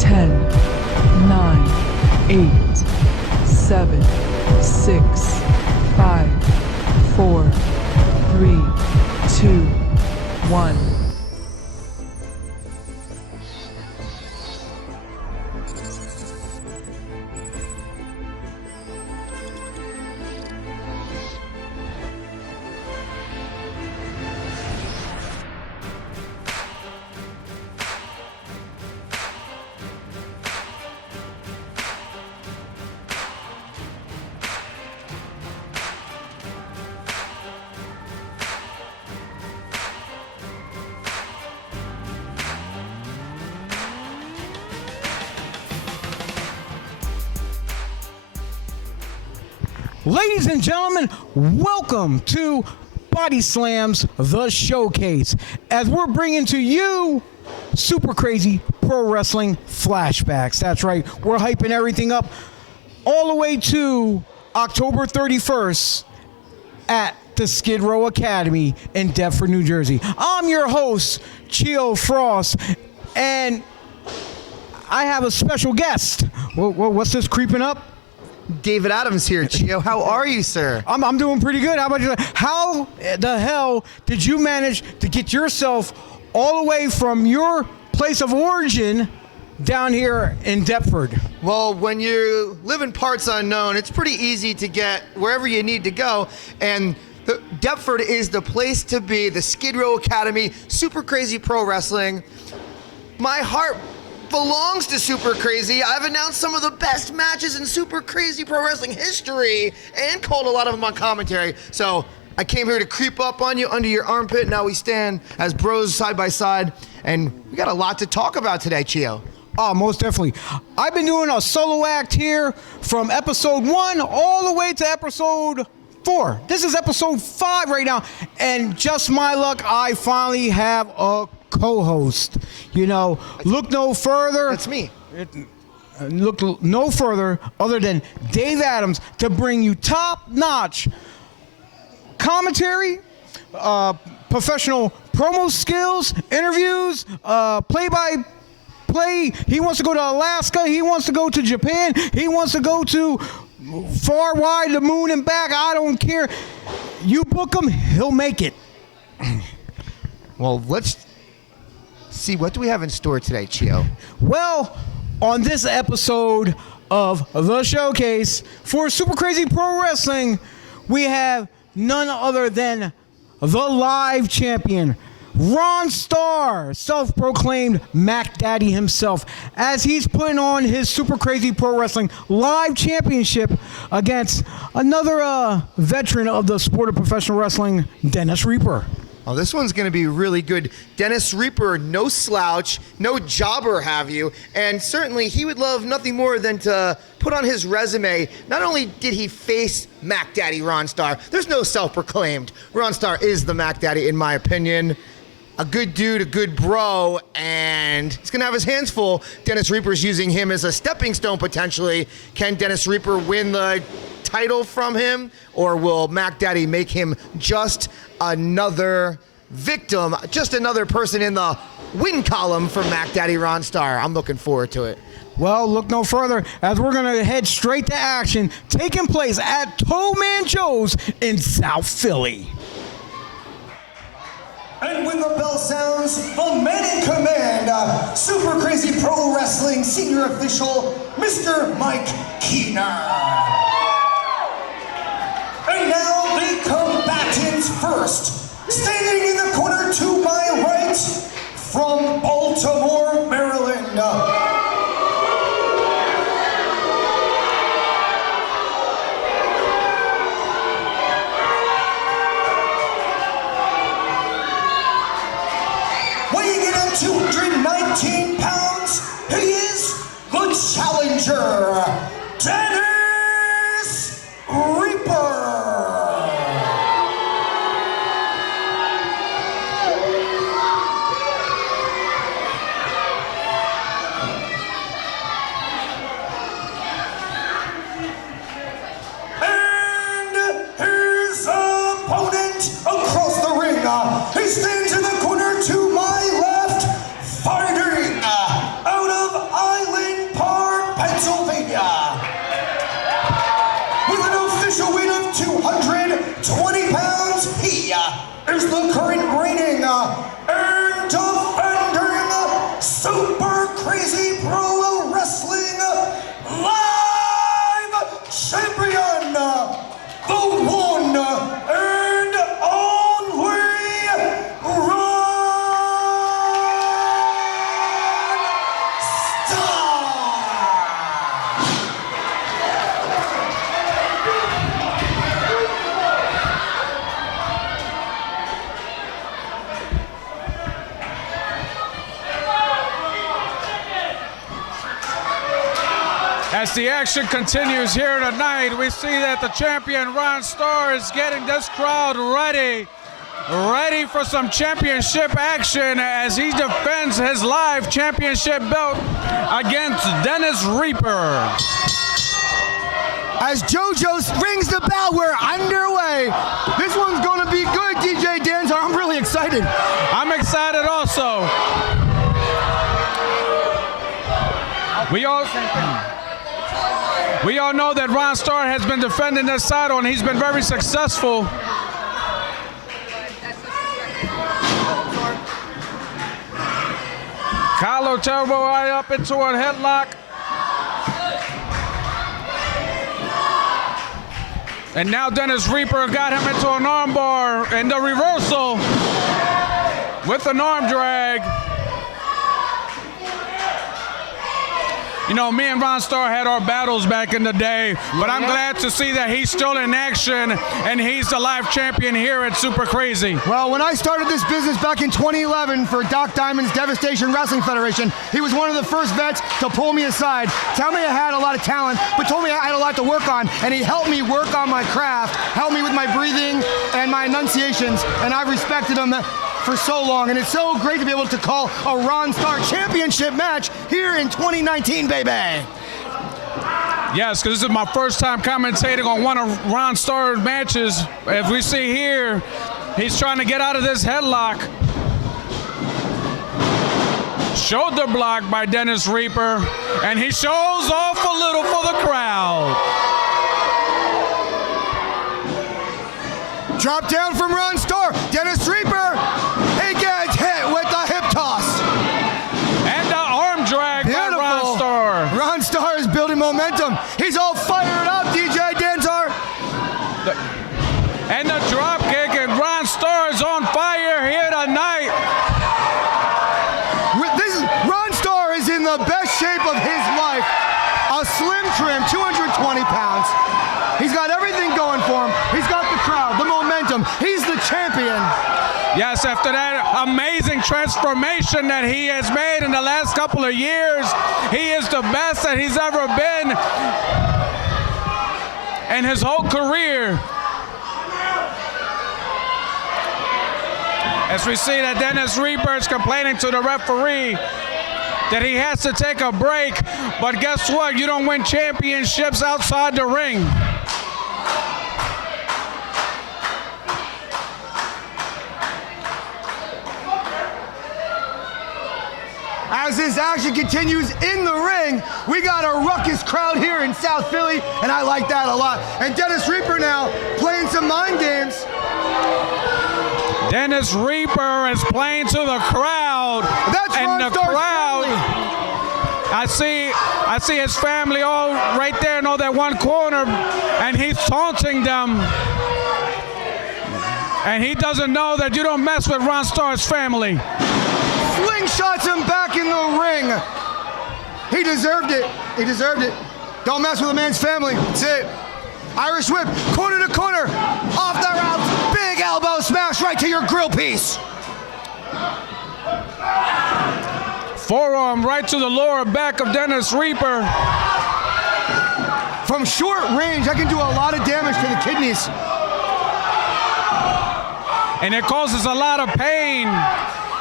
10, 9, 8, 7, 6, 5, 4, 3, 2, 1. Ladies and gentlemen, welcome to BodySlams The Showcase, as we're bringing to you super crazy pro wrestling flashbacks. That's right, we're hyping everything up all the way to October 31st at the Skid Row Academy in Deptford, New Jersey. I'm your host, Chio Frost, and I have a special guest. What's this creeping up? David Adams here, Chio. How are you, sir? I'm doing pretty good. How about you? How the hell did you manage to get yourself all the way from your place of origin down here in Deptford? Well, when you live in parts unknown, it's pretty easy to get wherever you need to go. And Deptford is the place to be. The Skid Row Academy, super crazy pro wrestling. My heart belongs to Super Crazy. I've announced some of the best matches in Super Crazy pro wrestling history and called a lot of them on commentary. So I came here to creep up on you under your armpit. Now we stand as bros side by side, and we got a lot to talk about today, Chio. Oh, most definitely. I've been doing a solo act here from episode 1 all the way to episode 4. This is episode 5 right now, and just my luck, I finally have a co-host. You know, look no further. That's me. Look no further other than Dave Adams to bring you top-notch commentary, professional promo skills, interviews, play-by-play. He wants to go to Alaska. He wants to go to Japan. He wants to go to far wide, the moon and back. I don't care. You book him, he'll make it. Well, let's see, what do we have in store today, Chio? Well, on this episode of The Showcase for Super Crazy Pro Wrestling, we have none other than the live champion, Ron Starr, self-proclaimed Mac Daddy himself, as he's putting on his Super Crazy Pro Wrestling live championship against another veteran of the sport of professional wrestling, Dennis Reaper. Oh, this one's going to be really good. Dennis Reaper, no slouch, no jobber have you, and certainly he would love nothing more than to put on his resume. Not only did he face Mac Daddy Ron Starr, there's no self-proclaimed. Ron Starr is the Mac Daddy, in my opinion. A good dude, a good bro, and he's going to have his hands full. Dennis Reaper's using him as a stepping stone, potentially. Can Dennis Reaper win the title from him, or will Mac Daddy make him just another victim, just another person in the win column for Mac Daddy Ron Starr? I'm looking forward to it. Well, look no further, as we're going to head straight to action, taking place at Toe Man Joe's in South Philly. And when the bell sounds, the man in command, Super Crazy Pro Wrestling Senior Official, Mr. Mike Keener. And now the combatants first. Standing in the corner to my right, from Baltimore, Maryland. Weighing in at 219 pounds, he is the challenger, Dennis Reaper. Crazy Pro Wrestling Live Champion, the one and only As the action continues here tonight, we see that the champion Ron Starr is getting this crowd ready for some championship action as he defends his live championship belt against Dennis Reaper. As JoJo rings the bell, we're underway. This one's going to be good, DJ Danzar. I'm really excited. I'm excited also. We all know that Ron Starr has been defending this title and he's been very successful. Collar turbo right up into a headlock. And now Dennis Reaper got him into an armbar and the reversal with an arm drag. You know, me and Ron Starr had our battles back in the day, but I'm glad to see that he's still in action and he's the live champion here at Super Crazy. Well, when I started this business back in 2011 for Doc Diamond's Devastation Wrestling Federation, he was one of the first vets to pull me aside, tell me I had a lot of talent, but told me I had a lot to work on, and he helped me work on my craft, helped me with my breathing and my enunciations, and I've respected him for so long, and it's so great to be able to call a Ron Starr championship match here in 2019, baby. Yes, because this is my first time commentating on one of Ron Starr's matches. As we see here, he's trying to get out of this headlock. Shoulder block by Dennis Reaper, and he shows off a little for the crowd. Drop down from Ron Starr. Dennis Reaper, he gets hit with the hip toss. And the arm drag by Ron Starr. Ron Starr is building momentum. He's all fired up, DJ Danzar. And the drop kick, and Ron Starr is on fire here tonight. Ron Starr is in the best shape of his life. A slim trim, 220 pounds. He's got everything going for him. He's got the crowd, the momentum. He's the champion. Yes, after that amazing transformation that he has made in the last couple of years, he is the best that he's ever been in his whole career. As we see that Dennis Reaper is complaining to the referee that he has to take a break, but guess what? You don't win championships outside the ring. As this action continues in the ring, we got a ruckus crowd here in South Philly, and I like that a lot. And Dennis Reaper now playing some mind games. Dennis Reaper is playing to the crowd. That's and Ron the Starr's crowd. family. I see his family all right there in all that one corner, and he's taunting them. And he doesn't know that you don't mess with Ron Starr's family. Slingshots him back in the ring. He deserved it. He deserved it. Don't mess with a man's family. That's it. Irish whip, corner to corner, off the route, big elbow smash right to your grill piece. Forearm right to the lower back of Dennis Reaper. From short range, I can do a lot of damage to the kidneys. And it causes a lot of pain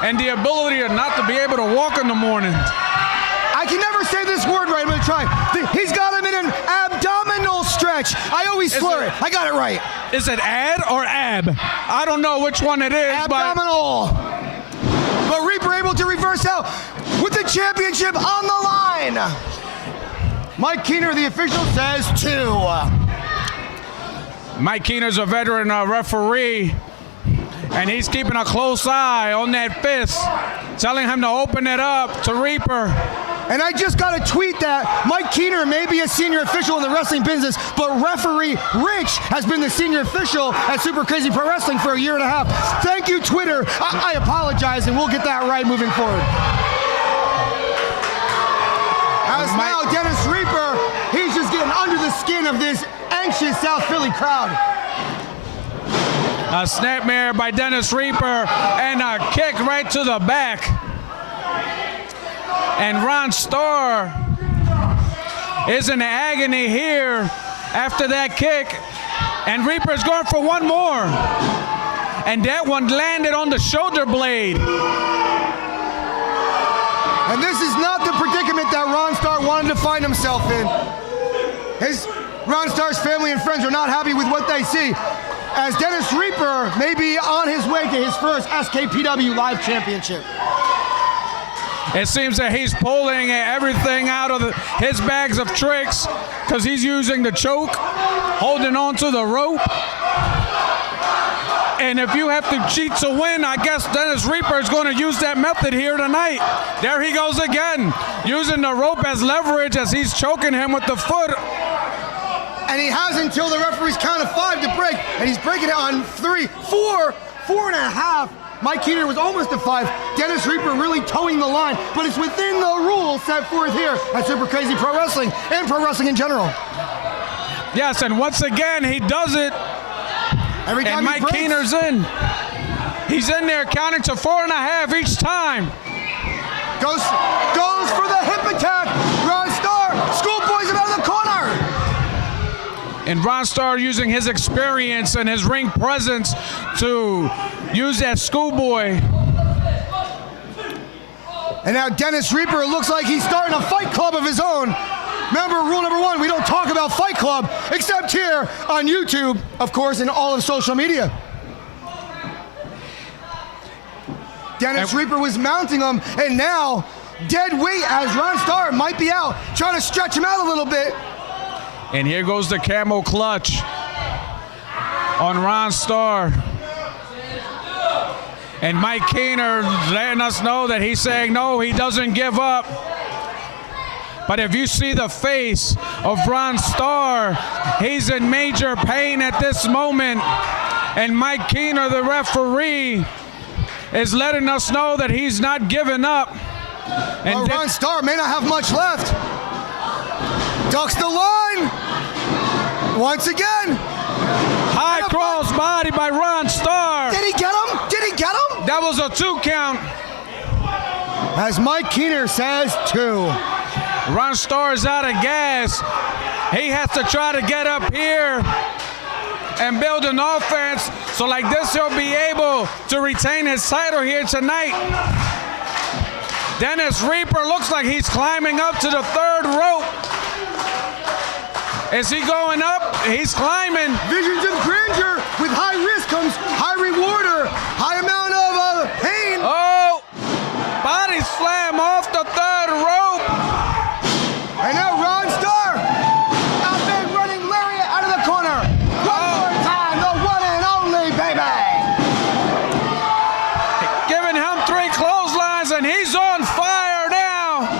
and the ability to not to be able to walk in the morning. I can never say this word right. I'm going to try. He's got him in an abdominal stretch. I always slur it. I got it right. Is it ad or ab? I don't know which one it is. Abdominal. But Reaper able to reverse out with the championship on the line. Mike Keener, the official, says 2. Mike Keener's a veteran referee, and he's keeping a close eye on that fist, telling him to open it up to Reaper. And I just got a tweet that Mike Keener may be a senior official in the wrestling business, but referee Rich has been the senior official at Super Crazy Pro Wrestling for a year and a half. Thank you, Twitter. I apologize, and we'll get that right moving forward. As now, Dennis Reaper, he's just getting under the skin of this anxious South Philly crowd. A snapmare by Dennis Reaper and a kick right to the back. And Ron Starr is in agony here after that kick. And Reaper's going for one more. And that one landed on the shoulder blade. And this is not the predicament that Ron Starr wanted to find himself in. Ron Starr's family and friends are not happy with what they see, as Dennis Reaper may be on his way to his first SKPW Live Championship. It seems that he's pulling everything out of his bags of tricks because he's using the choke, holding on to the rope. And if you have to cheat to win, I guess Dennis Reaper is going to use that method here tonight. There he goes again, using the rope as leverage as he's choking him with the foot. And he has until the referee's count of 5 to break, and he's breaking it on 3, 4, 4.5. Mike Keener was almost at 5. Dennis Reaper really towing the line, but it's within the rules set forth here at Super Crazy Pro Wrestling and pro wrestling in general. Yes, and once again, he does it. Every time and Mike Keener's in. He's in there counting to 4.5 each time. Goes for the hip attack. Ron Starr, schoolboys him out of the corner. And Ron Starr using his experience and his ring presence to use that schoolboy. And now Dennis Reaper looks like he's starting a fight club of his own. Remember, rule number 1, we don't talk about Fight Club, except here on YouTube, of course, and all of social media. Dennis Reaper was mounting him, and now dead weight as Ron Starr might be out, trying to stretch him out a little bit. And here goes the camel clutch on Ron Starr. And Mike Keener letting us know that he's saying no, he doesn't give up. But if you see the face of Ron Starr, he's in major pain at this moment. And Mike Keener, the referee, is letting us know that he's not giving up. And Ron Starr may not have much left. Ducks the line. Once again. High cross body by Ron Starr. Did he get him? Did he get him? That was a 2 count. As Mike Keener says 2. Ron Starr is out of gas. He has to try to get up here and build an offense. So like this, he'll be able to retain his title here tonight. Dennis Reaper looks like he's climbing up to the 3rd rope. Is he going up? He's climbing. Visions of grandeur. With high risk comes high reward or high amount of pain. Oh, body slam off the 3rd rope. And now Ron Starr out there running lariat out of the corner. One more time, the one and only, baby. Giving him 3 clotheslines, and he's on fire now.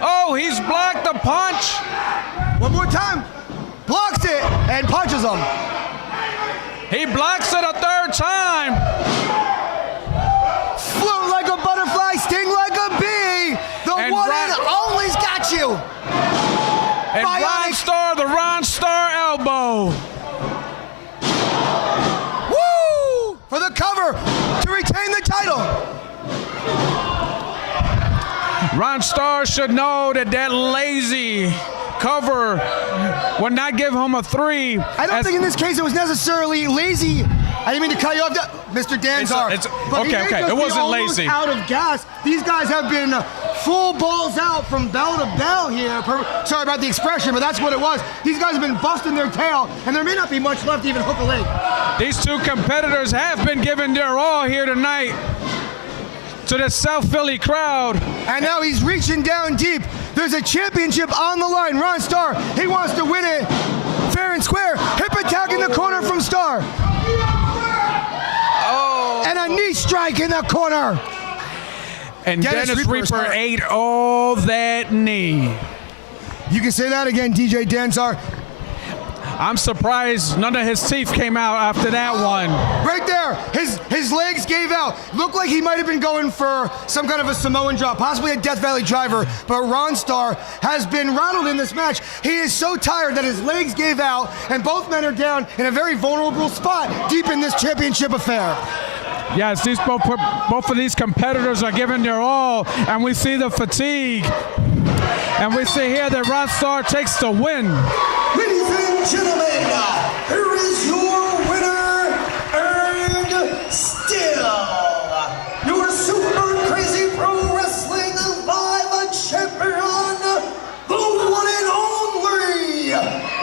Oh, he's blocked the punch. One more time. Blocks it and punches him. He blocks it a 3rd time. Float like a butterfly, sting like a bee. The one and only's got you. And Ron Starr, the Ron Starr elbow. Woo! For the cover to retain the title. Ron Starr should know that that lazy cover would not give him a 3. I don't think in this case it was necessarily lazy. I didn't mean to cut you off, Mr. Danzar. Okay, it wasn't lazy. Out of gas. These guys have been full balls out from bell to bell here. Sorry about the expression, but that's what it was. These guys have been busting their tail, and there may not be much left to even hook a leg. These 2 competitors have been giving their all here tonight to the South Philly crowd. And now he's reaching down deep. There's a championship on the line. Ron Starr, he wants to win it fair and square. Hip attack in the corner from Starr. Oh. And a knee strike in the corner. And Dennis Reaper ate all that knee. You can say that again, DJ Danzar. I'm surprised none of his teeth came out after that one. Right there, his legs gave out. Looked like he might have been going for some kind of a Samoan drop, possibly a Death Valley driver, but Ron Starr has been rattled in this match. He is so tired that his legs gave out, and both men are down in a very vulnerable spot deep in this championship affair. Yes, both of these competitors are giving their all, and we see the fatigue. And we see here that Ron Starr takes the win. Ladies and gentlemen, here is your winner, and still your Super Crazy Pro Wrestling Live Champion, the one and only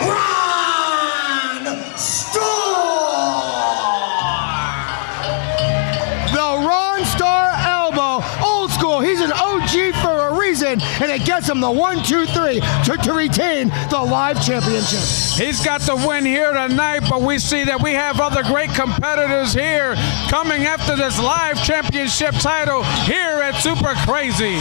Ron Starr. The Ron Starr elbow, old school. He's an OG for a reason, and it gets him the 1, 2, 3 to retain the live championship. He's got the win here tonight, but we see that we have other great competitors here coming after this live championship title here at Super Crazy.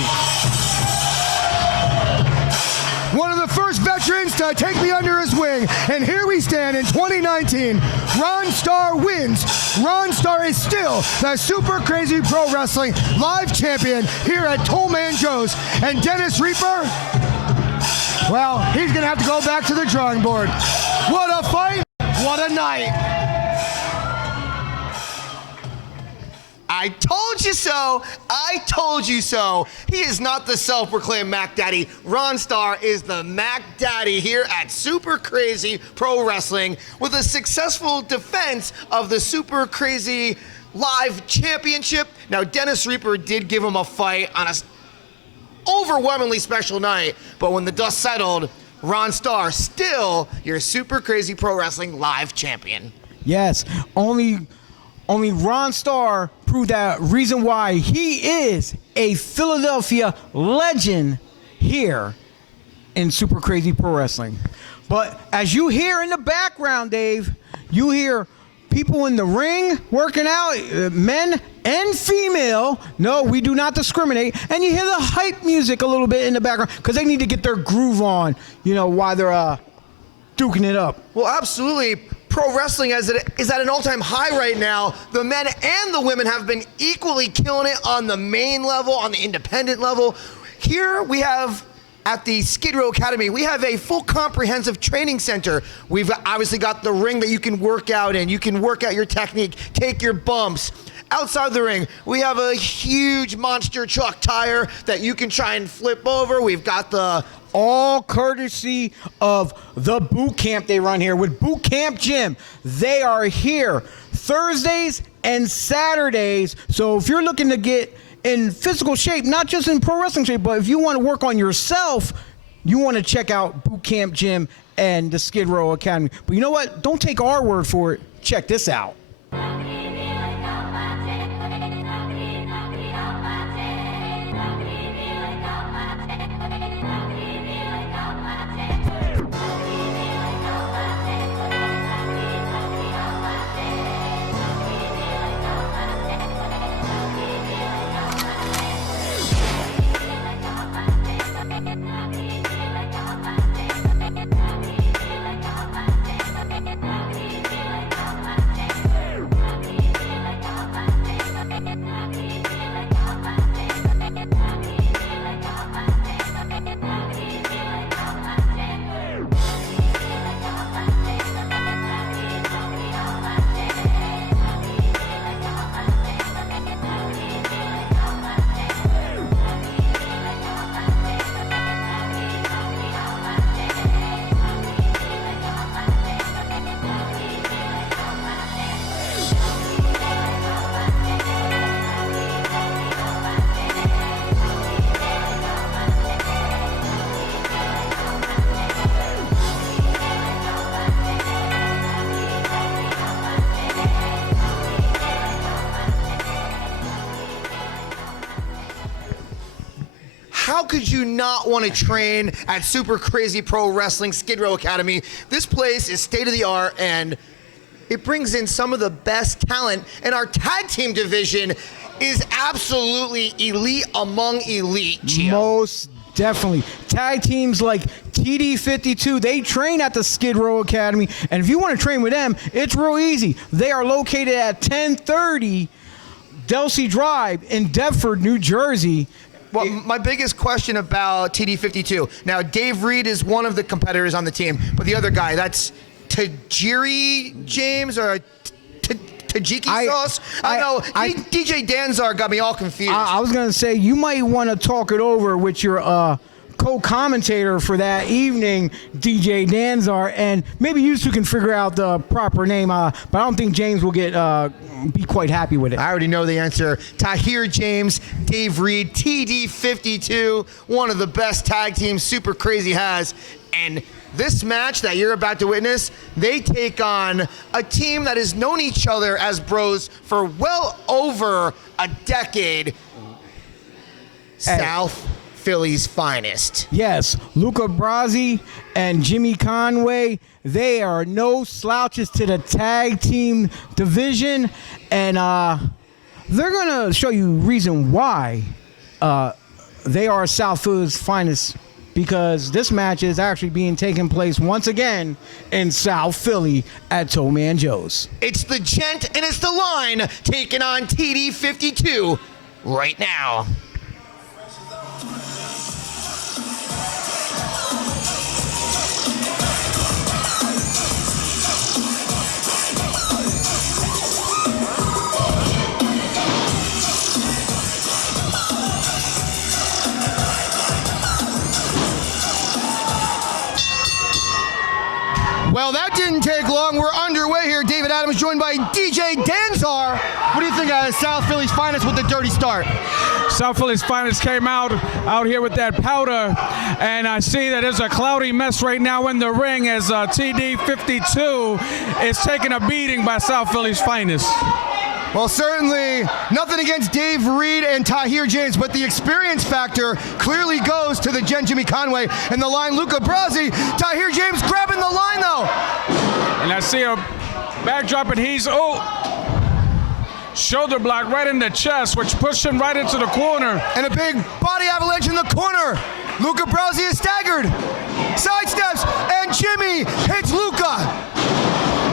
One of the first veterans to take me under his wing, and here we stand in 2019. Ron Starr wins. Ron Starr is still the Super Crazy Pro Wrestling live champion here at Tollman Joe's. And Dennis Reaper, well, he's gonna have to go back to the drawing board. What a fight, what a night. I told you so. I told you so. He is not the self-proclaimed Mac Daddy. Ron Starr is the Mac Daddy here at Super Crazy Pro Wrestling with a successful defense of the Super Crazy Live Championship. Now, Dennis Reaper did give him a fight on a overwhelmingly special night, but when the dust settled, Ron Starr still your Super Crazy Pro Wrestling Live Champion. Yes, only Ron Starr proved that reason why he is a Philadelphia legend here in Super Crazy Pro Wrestling. But as you hear in the background, Dave, you hear people in the ring working out, men and female. No, we do not discriminate. And you hear the hype music a little bit in the background because they need to get their groove on, while they're duking it up. Well, absolutely. Pro wrestling is at an all-time high right now. The men and the women have been equally killing it on the main level, on the independent level. Here we have, at the Skid Row Academy, we have a full comprehensive training center. We've obviously got the ring that you can work out in. You can work out your technique, take your bumps. Outside the ring, we have a huge monster truck tire that you can try and flip over. We've got the all courtesy of the boot camp they run here with Boot Camp Gym. They are here Thursdays and Saturdays. So if you're looking to get in physical shape, not just in pro wrestling shape, but if you want to work on yourself, you want to check out Boot Camp Gym and the Skid Row Academy. But you know what? Don't take our word for it. Check this out. How could you not want to train at Super Crazy Pro Wrestling Skid Row Academy? This place is state-of-the-art, and it brings in some of the best talent in our tag team division is absolutely elite among elite, Chio. Most definitely. Tag teams like TD52, they train at the Skid Row Academy, and if you want to train with them, it's real easy. They are located at 1030 Delsey Drive in Deptford, New Jersey. Well, my biggest question about TD52, now Dave Reed is one of the competitors on the team, but the other guy, that's Tajiri James or Tajiki Sauce? I don't know. DJ Danzar got me all confused. I was going to say, you might want to talk it over with your co-commentator for that evening, DJ Danzar, and maybe you two can figure out the proper name, but I don't think James will be quite happy with it. I already know the answer. Tahir James, Dave Reed, TD52, one of the best tag teams Super Crazy has. And this match that you're about to witness, they take on a team that has known each other as bros for well over a decade. South Philly's finest. Yes, Luca Brazzi and Jimmy Konway, they are no slouches to the tag team division, and they're going to show you reason why they are South Philly's finest, because this match is actually being taken place once again in South Philly at Toe Man Joe's. It's the Gent and it's the Line taking on TD52 right now. Well, that didn't take long. We're underway here. David Adams joined by DJ Danzar. What do you think of South Philly's finest with the dirty start? South Philly's finest came out here with that powder, and I see that there's a cloudy mess right now in the ring as TD52 is taking a beating by South Philly's finest. Well, certainly nothing against Dave Reed and Tahir James, but the experience factor clearly goes to the Gent Jimmy Konway and the Line Luca Brazzi. Tahir James grabbing the line, though. And I see a backdrop, and he's, shoulder block right in the chest, which pushed him right into the corner. And a big body avalanche in the corner. Luca Brazzi is staggered. Sidesteps, and Jimmy hits Luca.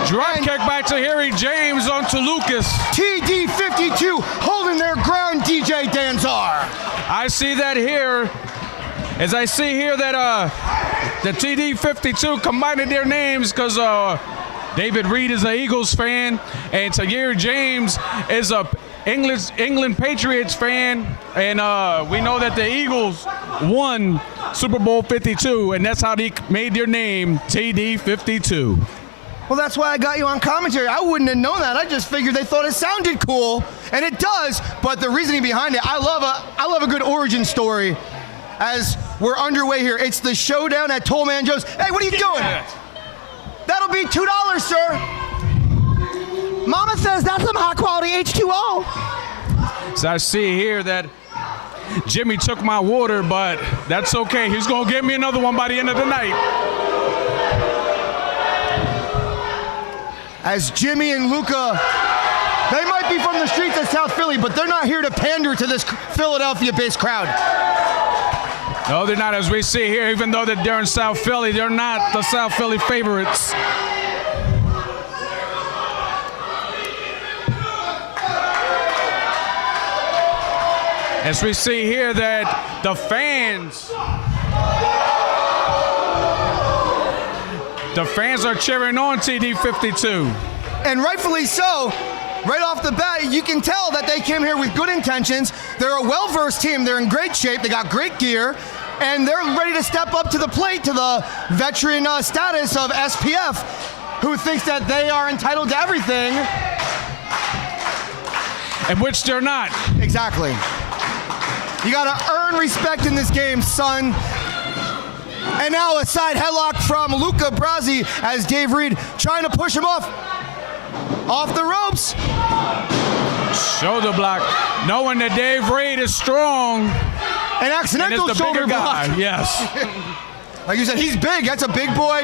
Drop kick by Tahir James onto Lucas. TD52 holding their ground, DJ Danzar. I see that here, as I see here that the TD52 combined their names because David Reed is an Eagles fan and Tahir James is a England Patriots fan, and we know that the Eagles won Super Bowl 52, and that's how they made their name, TD52. Well, that's why I got you on commentary. I wouldn't have known that. I just figured they thought it sounded cool, and it does. But the reasoning behind it, I love a good origin story. As we're underway here, it's the showdown at Toe Man Joe's. Hey, what are you doing? That'll be $2, sir. Mama says that's some high quality H2O. So I see here that Jimmy took my water, but that's okay. He's gonna give me another one by the end of the night. As Jimmy and Luca, they might be from the streets of South Philly, but they're not here to pander to this Philadelphia-based crowd. No, they're not. As we see here, even though they're in South Philly, they're not the South Philly favorites. As we see here that the fans are cheering on TD52. And rightfully so. Right off the bat, you can tell that they came here with good intentions. They're a well-versed team. They're in great shape. They got great gear. And they're ready to step up to the plate to the veteran status of SPF, who thinks that they are entitled to everything. And which they're not. Exactly. You got to earn respect in this game, son. And now a side headlock from Luca Brazzi as Dave Reed trying to push him off the ropes. Shoulder block, knowing that Dave Reed is strong. An accidental and shoulder block. Guy. Yes. Like you said, he's big. That's a big boy.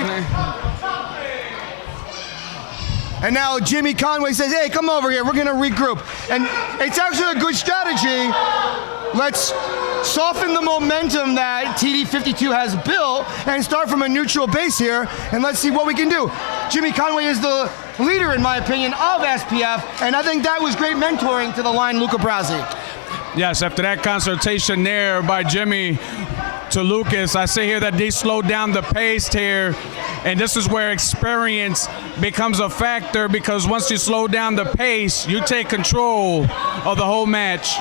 And now Jimmy Konway says, hey, come over here. We're going to regroup. And it's actually a good strategy. Let's soften the momentum that TD52 has built and start from a neutral base here, and let's see what we can do. Jimmy Konway is the leader, in my opinion, of SPF, and I think that was great mentoring to the line Luca Brazzi. Yes, after that consultation there by Jimmy to Lucas, I see here that they slowed down the pace here, and this is where experience becomes a factor, because once you slow down the pace, you take control of the whole match.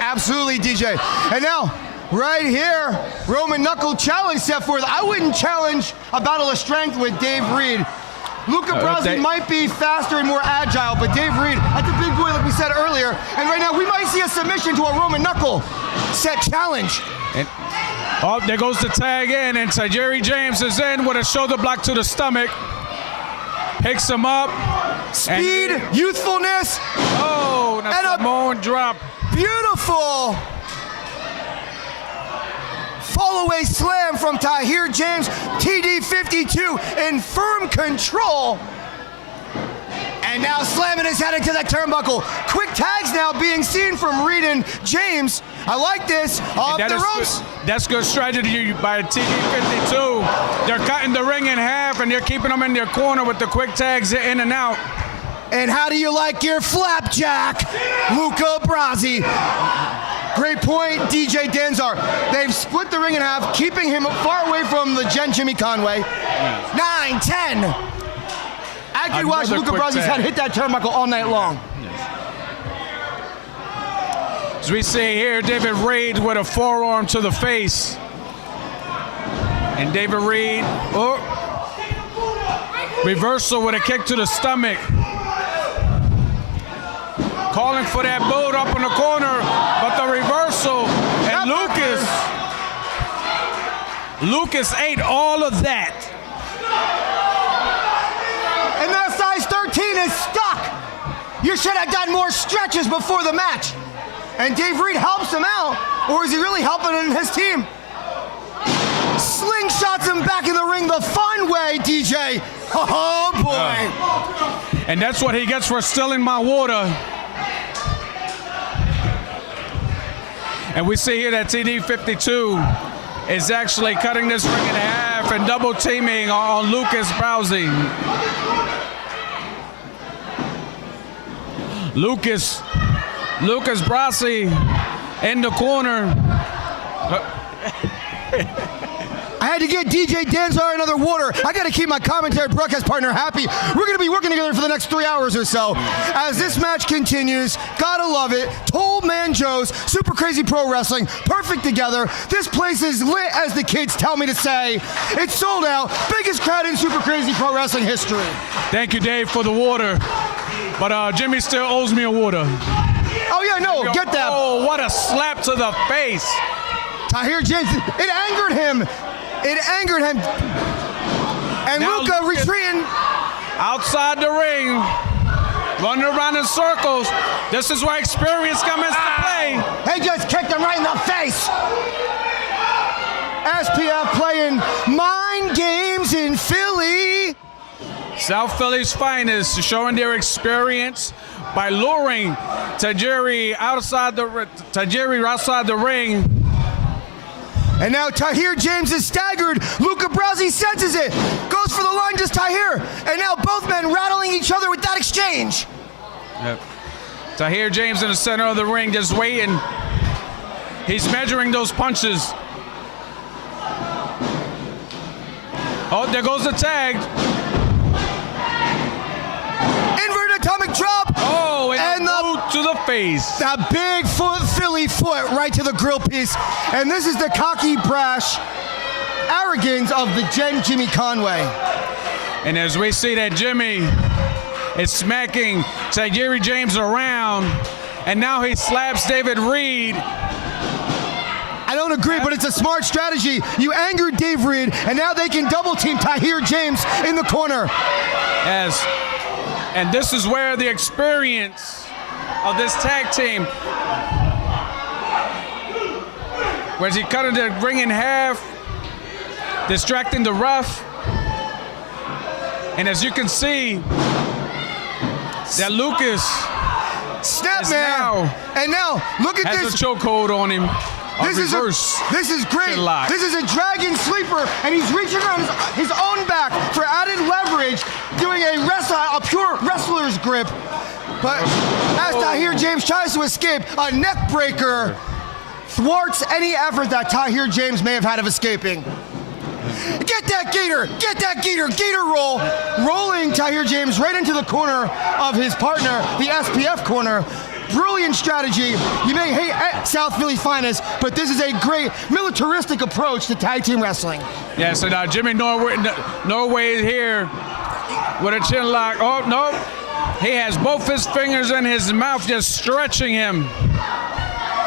Absolutely, DJ. And now, right here, Roman Knuckle challenge set forth. I wouldn't challenge a battle of strength with Dave Reed. Luca Brazzi might be faster and more agile, but Dave Reed, that's a big boy like we said earlier. And right now, we might see a submission to a Roman Knuckle set challenge. Oh, there goes the tag in, and Tajiri James is in with a shoulder block to the stomach. Picks him up. Speed, youthfulness. Oh, that's a Samoan drop. Beautiful fall-away slam from Tahir James. TD52 in firm control. And now slamming his head into that turnbuckle. Quick tags now being seen from Reed and James. I like this. Off the ropes. That's good strategy by TD52. They're cutting the ring in half, and they're keeping them in their corner with the quick tags in and out. And how do you like your flapjack, Luca Brazzi? Great point, DJ Danzar. They've split the ring in half, keeping him far away from the Jimmy Konway. 9, 10. I could watch Luca Brazzi's head hit that turnbuckle all night long. As we see here, David Reed with a forearm to the face. And David Reed, reversal with a kick to the stomach. Calling for that boot up in the corner, but the reversal, and Lucas ate all of that. And that size 13 is stuck. You should have done more stretches before the match. And Dave Reed helps him out, or is he really helping his team? Slingshots him back in the ring the fun way, DJ. Oh, boy. And that's what he gets for stealing my water. And we see here that TD52 is actually cutting this ring in half and double teaming on Lucas Brazzi. Lucas Brazzi in the corner. I had to get DJ Danzar another water. I got to keep my commentary broadcast partner happy. We're going to be working together for the next 3 hours or so. As this match continues, gotta love it. Toll Man Joe's Super Crazy Pro Wrestling, perfect together. This place is lit, as the kids tell me to say. It's sold out. Biggest crowd in Super Crazy Pro Wrestling history. Thank you, Dave, for the water. But Jimmy still owes me a water. Oh, yeah, no, get that. Oh, what a slap to the face. Tahir James, it angered him. It angered him. And now Luca retreating. Outside the ring, running around in circles. This is where experience comes into play. They just kicked him right in the face. SPF playing mind games in Philly. South Philly's finest, showing their experience by luring Tajiri outside the ring. And now Tahir James is staggered. Luca Brazzi senses it. Goes for the line, just Tahir. And now both men rattling each other with that exchange. Yep. Tahir James in the center of the ring, just waiting. He's measuring those punches. Oh, there goes the tag. Inverted atomic drop. Oh, and the boot to the face. That big Philly foot right to the grill piece. And this is the cocky, brash arrogance of the Jimmy Konway. And as we see that Jimmy is smacking Tajiri James around, and now he slaps David Reed. I don't agree, but it's a smart strategy. You angered Dave Reed, and now they can double team Tahir James in the corner. Yes. And this is where the experience of this tag team, whereas he cut the ring in half, distracting the ref. And as you can see, that Lucas Snap, is man. now And now, look at has this. a chokehold on him. This is great. chin lock. This is a dragon sleeper, and he's reaching on his own back for added leverage, doing a pure wrestler's grip. But as Tahir James tries to escape, a neck breaker thwarts any effort that Tahir James may have had of escaping. Get that gator! Get that gator! Gator roll! Rolling Tahir James right into the corner of his partner, the SPF corner. Brilliant strategy. You may hate South Philly's finest, but this is a great militaristic approach to tag team wrestling. Yes, and Jimmy Norway is here with a chin lock. Oh, no. He has both his fingers in his mouth, just stretching him.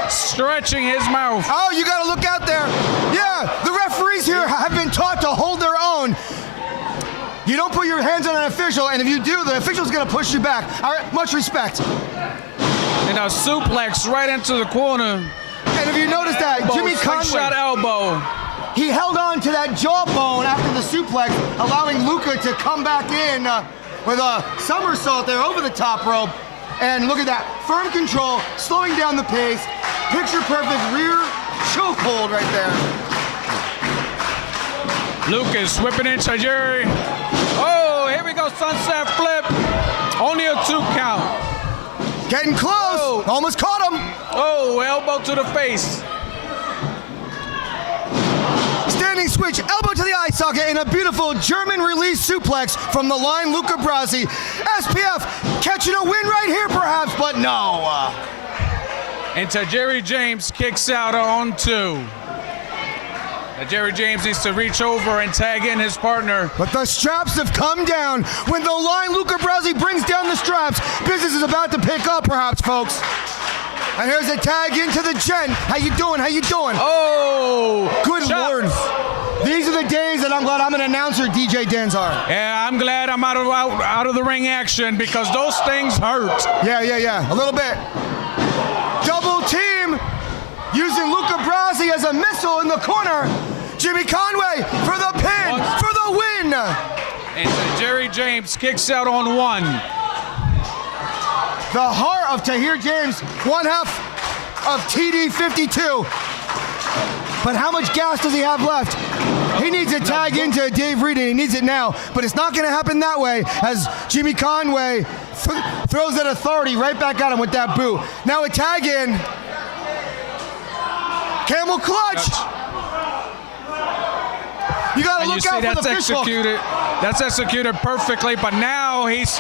Stretching his mouth. Oh, you got to look out there. Yeah, the referees here have been taught to hold their own. You don't put your hands on an official, and if you do, the official's going to push you back. All right, much respect. And a suplex right into the corner. And if you notice that, Jimmy Slingshot Konway, elbow. he held on to that jawbone after the suplex, allowing Luca to come back in with a somersault there over the top rope. And look at that, firm control, slowing down the pace, picture perfect rear chokehold right there. Lucas whipping in Tajiri. Oh, here we go, sunset flip. Only a 2 count. Getting close, almost caught him. Oh, elbow to the face. Standing switch, elbow to the eye socket, and a beautiful German release suplex from the line, Luca Brazzi. SPF catching a win right here, perhaps, but no. And Tajiri James kicks out on 2. Tajiri James needs to reach over and tag in his partner. But the straps have come down. When the line, Luca Brazzi brings down the straps, business is about to pick up, perhaps, folks. And here's a tag into the Gen. How you doing? How you doing? Oh! Good Lord. These are the days that I'm glad I'm an announcer, DJ Danzar. Yeah, I'm glad I'm out of the ring action because those things hurt. Yeah. A little bit. Double team using Luca Brazzi as a missile in the corner. Jimmy Konway for the pin, for the win. And Tajiri James kicks out on 1. The heart of Tahir James, one half of TD52. But how much gas does he have left? He needs a tag into Dave Reed, and he needs it now. But it's not going to happen that way as Jimmy Konway throws that authority right back at him with that boot. Now a tag in. Camel clutch. You got to look out for the fish hook. That's executed perfectly, but now he's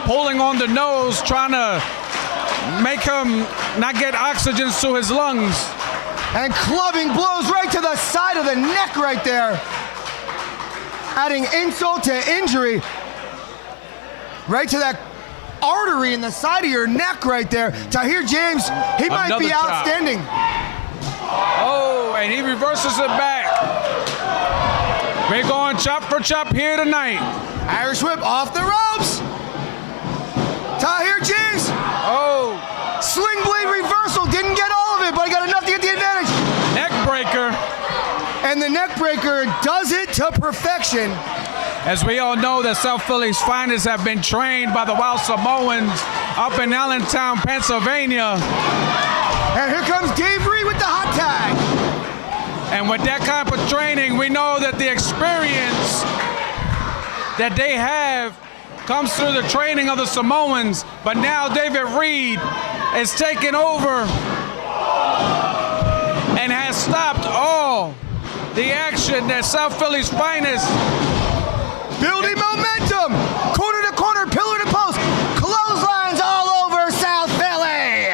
pulling on the nose, trying to make him not get oxygen to his lungs. And clubbing blows right to the side of the neck right there. Adding insult to injury. Right to that artery in the side of your neck right there. Tahir James, he might be outstanding. Oh, and he reverses it back. We're going chop for chop here tonight. Irish whip off the ropes. Tahir James. Oh. Sling blade reversal. Didn't get all of it, but he got enough to get the advantage. Neck breaker. And the neck breaker does it to perfection. As we all know, the South Philly's finest have been trained by the Wild Samoans up in Allentown, Pennsylvania. And here comes Dave Reed with the hot tag. And with that kind of training, we know that the experience that they have comes through the training of the Samoans. But now David Reed is taking over and has stopped all the action that South Philly's finest. Building momentum, corner to corner, pillar to post, clotheslines all over South Philly.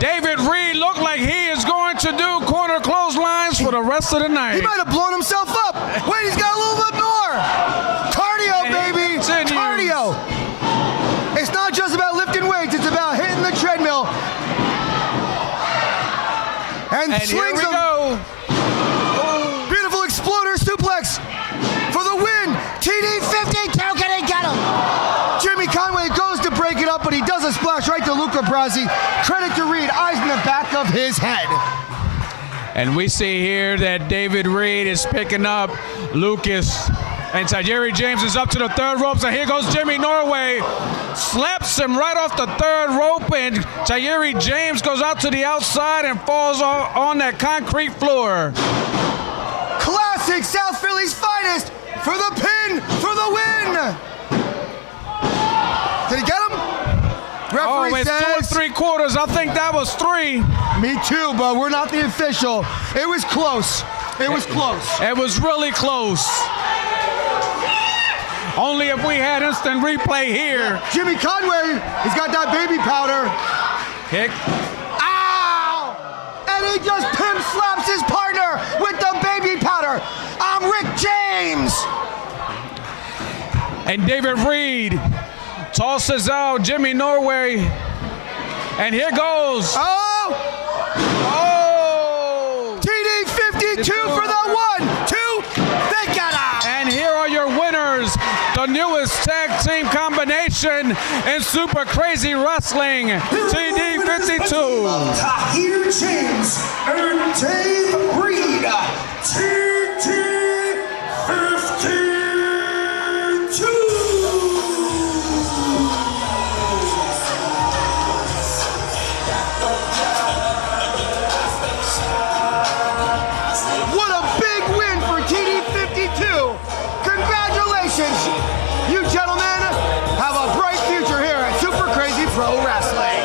David Reed looked like he is going to do corner clotheslines for the rest of the night. He might have blown himself up. Wait, he's got a little bit more. Cardio, baby. Cardio. It's not just about lifting weights. It's about hitting the treadmill. And slings here we go. Beautiful exploder suplex for the win. TD52, can he get him? Jimmy Konway goes to break it up, but he does a splash right to Luca Brazzi. Credit to Reed, eyes in the back of his head. And we see here that David Reed is picking up Lucas And Tahir James is up to the third rope, so here goes Jimmy Norway. Slaps him right off the third rope, and Tahir James goes out to the outside and falls on that concrete floor. Classic South Philly's finest for the pin, for the win. Did he get him? Referee it's says, 2 3/4. I think that was 3. me too, but we're not the official. It was close. It was close. It was really close. Only if we had instant replay here. Jimmy Konway, he's got that baby powder. Kick. Ow! And he just pimp slaps his partner with the baby powder. I'm Rick James. And David Reed tosses out Jimmy Norway. And here goes. Oh! Oh! TD 52 for the 1, 2, they got out. And here are your winners. The newest tag team combination in Super Crazy Wrestling. TD 52. Tahir James and Dave Reed. TD 52. What a big win for TD 52. Congratulations. You gentlemen have a bright future here at Super Crazy Pro Wrestling.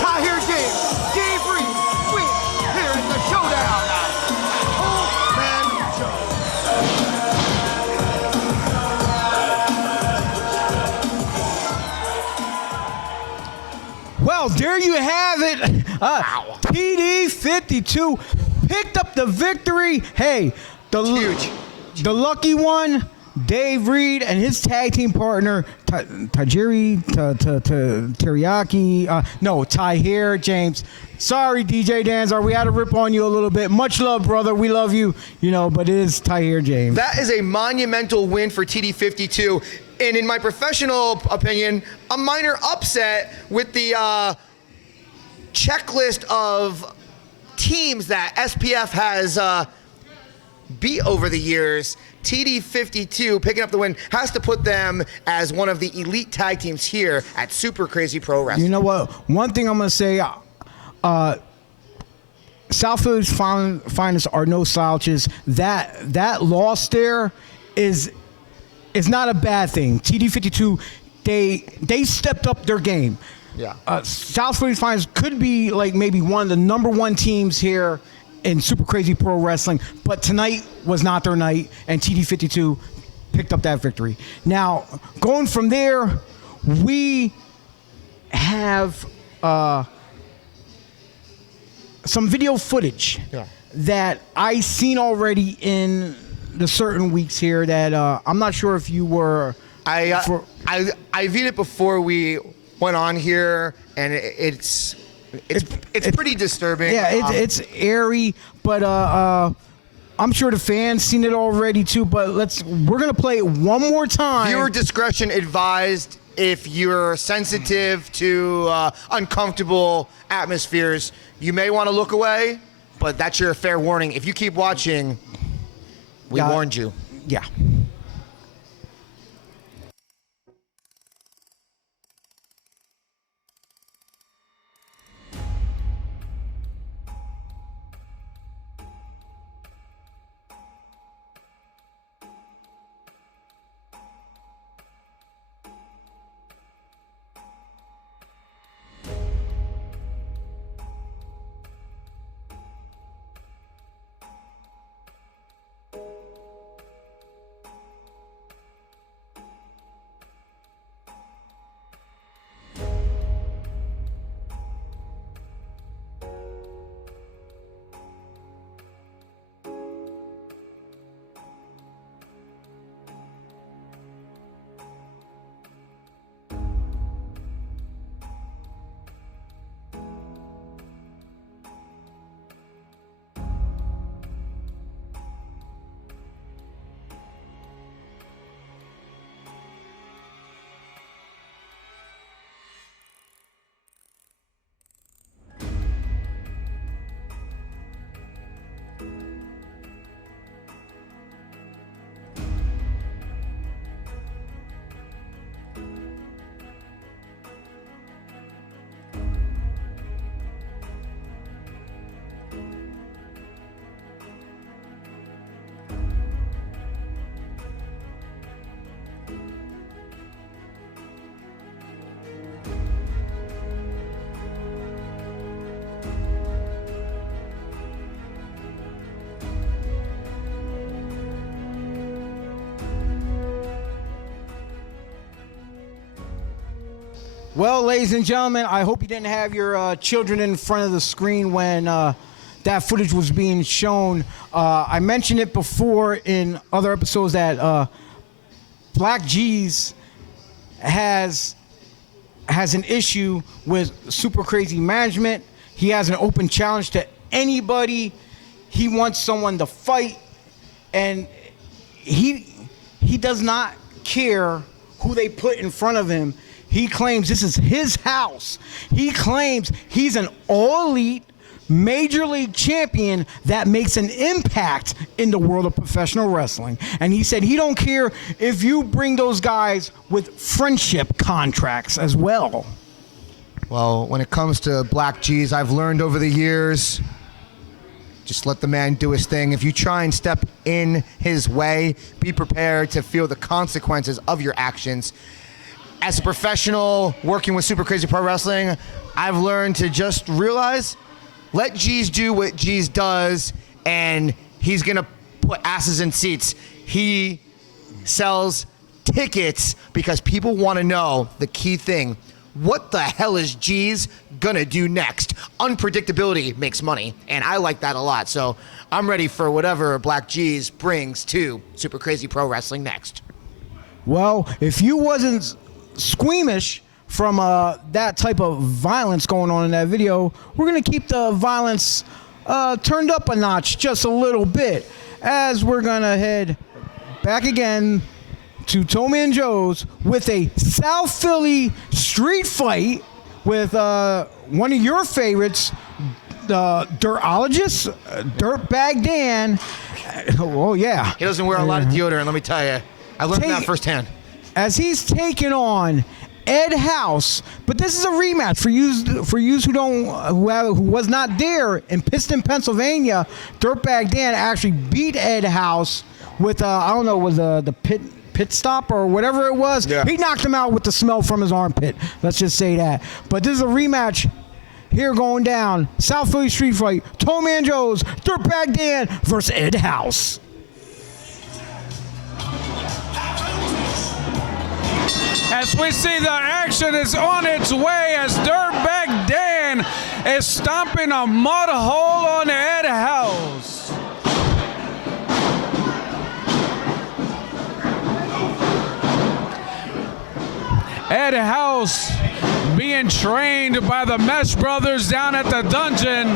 Tahir James, Dave Reed, win here at the showdown at Old Man Joe. Well, there you have it. PD 52 picked up the victory. Hey, Huge. The lucky one, Dave Reed, and his tag team partner, Tahir James. Sorry, DJ Danzar, we had to rip on you a little bit. Much love, brother. We love you, but it is Tahir James. That is a monumental win for TD52. And in my professional opinion, a minor upset with the checklist of teams that SPF has beat over the years. TD52 picking up the win has to put them as one of the elite tag teams here at Super Crazy Pro Wrestling. You know what? One thing I'm going to say, South Philly's finest are no slouches. That loss there is not a bad thing. TD52, they stepped up their game. Yeah. South Philly's finest could be like maybe one of the number 1 teams here in Super Crazy Pro Wrestling, but tonight was not their night, and TD52 picked up that victory. Now, going from there, we have some video footage that I seen already in the certain weeks here that I'm not sure if you were. I viewed it before we went on here, and it's pretty disturbing. Yeah, it's airy, but I'm sure the fans seen it already too. But we're gonna play it one more time. Viewer discretion advised. If you're sensitive to uncomfortable atmospheres, you may want to look away, but that's your fair warning. If you keep watching, we warned you. Yeah. Well, ladies and gentlemen, I hope you didn't have your children in front of the screen when that footage was being shown. I mentioned it before in other episodes that Black G's has an issue with Super Crazy management. He has an open challenge to anybody. He wants someone to fight, and he does not care who they put in front of him. He claims this is his house. He claims he's an all-elite major league champion that makes an impact in the world of professional wrestling. And he said he don't care if you bring those guys with friendship contracts as well. Well, when it comes to Black G's, I've learned over the years, just let the man do his thing. If you try and step in his way, be prepared to feel the consequences of your actions. As a professional working with Super Crazy Pro Wrestling, I've learned to just realize, let G's do what G's does, and he's going to put asses in seats. He sells tickets because people want to know the key thing. What the hell is G's going to do next? Unpredictability makes money, and I like that a lot. So I'm ready for whatever Black G's brings to Super Crazy Pro Wrestling next. Well, if you wasn't squeamish from that type of violence going on in that video, we're going to keep the violence turned up a notch just a little bit, as we're going to head back again to Tommy and Joe's with a South Philly street fight with one of your favorites, the Dirtologist, Dirtbag Dan. Oh, yeah. He doesn't wear a lot of deodorant, let me tell you. I learned that firsthand. As he's taking on Ed House, but this is a rematch for you who was not there in Piston, Pennsylvania. Dirtbag Dan actually beat Ed House with I don't know, was the pit stop or whatever it was. Yeah. He knocked him out with the smell from his armpit. Let's just say that. But this is a rematch here going down. South Philly street fight. Tom Manjo's Dirtbag Dan versus Ed House. As we see, the action is on its way as Dirtbag Dan is stomping a mud hole on Ed House. Ed House being trained by the Mesh Brothers down at the dungeon.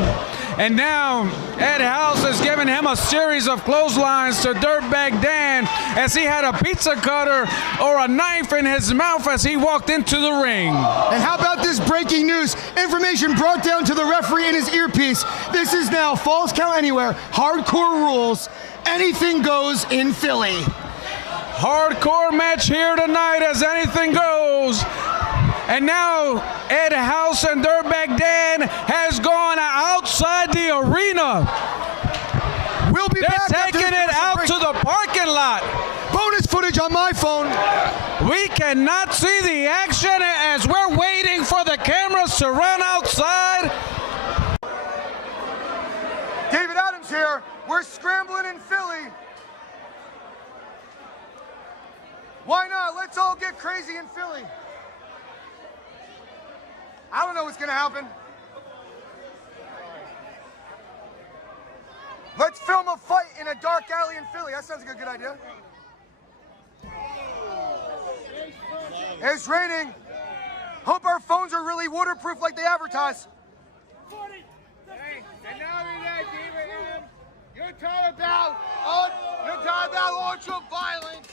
And now Ed House is giving him a series of clotheslines to Dirtbag Dan as he had a pizza cutter or a knife in his mouth as he walked into the ring. And how about this breaking news? Information brought down to the referee in his earpiece. This is now Falls Count Anywhere. Hardcore rules. Anything goes in Philly. Hardcore match here tonight as anything goes. And now Ed House and Dirtbag Dan has gone outside the arena. We'll be They're back. taking it out to the parking lot. Bonus footage on my phone. We cannot see the action as we're waiting for the cameras to run outside. David Adams here. We're scrambling in Philly. Why not? Let's all get crazy in Philly. I don't know what's gonna happen. Let's film a fight in a dark alley in Philly. That sounds like a good idea. It's raining. Hope our phones are really waterproof like they advertise. Hey, and not only that, David, you're talking about ultra violence.